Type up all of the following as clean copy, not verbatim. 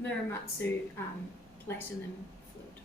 Muramatsu Platinum Flute.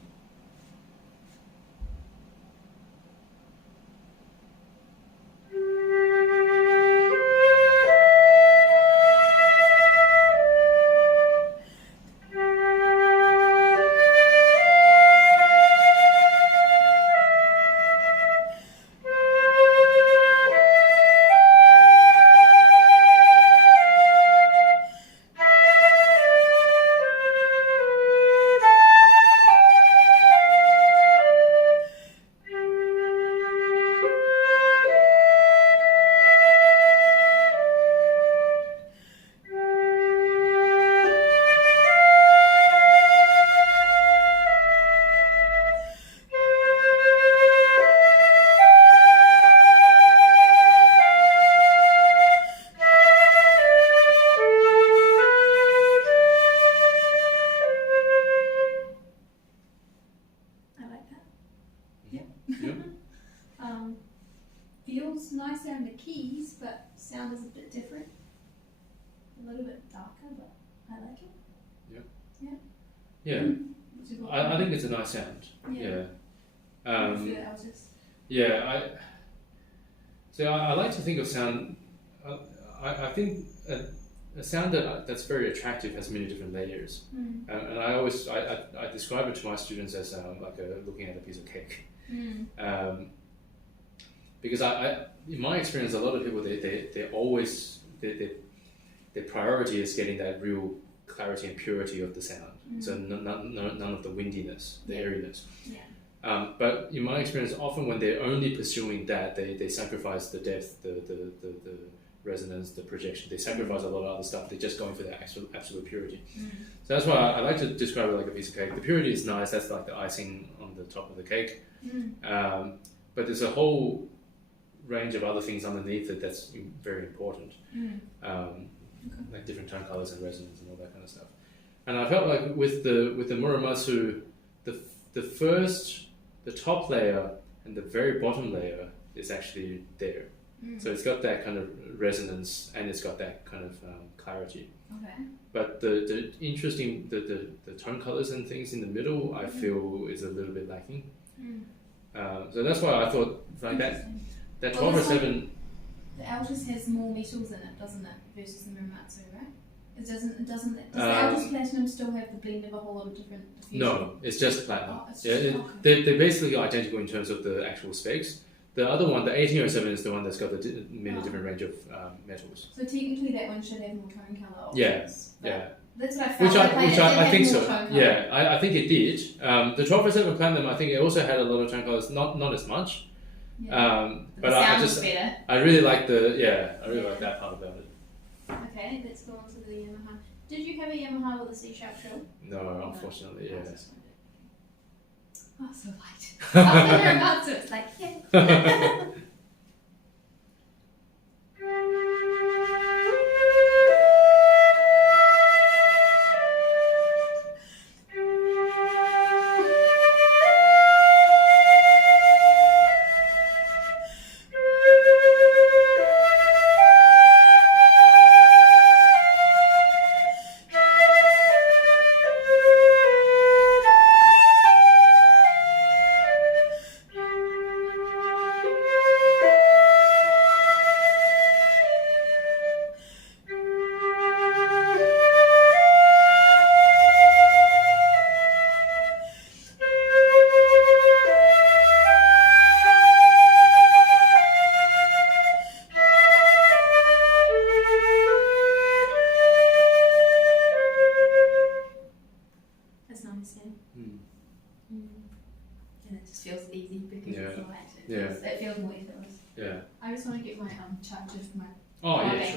Feels nicer in the keys, but sound is a bit different. A little bit darker, but I like it. Yeah. I think it's a nice sound. Yeah. I like to think of sound. I think a sound that's very attractive has many different layers, and I always I describe it to my students as like looking at a piece of cake. Because in my experience, a lot of people they always their priority is getting that real clarity and purity of the sound. So none of the windiness, the airiness. But in my experience, often when they're only pursuing that, they sacrifice the depth, the resonance, the projection. They sacrifice a lot of other stuff. They're just going for that absolute purity. So that's why I like to describe it like a piece of cake. The purity is nice. That's like the icing on the top of the cake. But there's a whole range of other things underneath it that's very important. Like different tone colors and resonance and all that kind of stuff. And I felt like with the Muramatsu, the top layer and the very bottom layer is actually there. So it's got that kind of resonance and it's got that kind of clarity. But the interesting the tone colors and things in the middle, I feel is a little bit lacking. So that's why I thought like that 1207. The Altus has more metals in it, doesn't it, versus the Muramatsu, right? Does the Altus Platinum still have the blend of a whole lot of different diffusion? No, it's just platinum. They're basically identical in terms of the actual specs. The other one, the 1807, is the one that's got the many different range of metals. So technically, that one should have more tone color options. Yeah. That's what I felt. Which I think so. Yeah, I think it did. The 1207 Platinum, I think it also had a lot of tone colors, not as much. But I really like like that part about it. Okay, let's go on to the Yamaha. Did you have a Yamaha with a C-sharp trill? No, unfortunately, Oh, so light. After Muramatsu, it's like, yeah. And it just feels easy because it's light. It feels more effortless. I just want to get my charge of my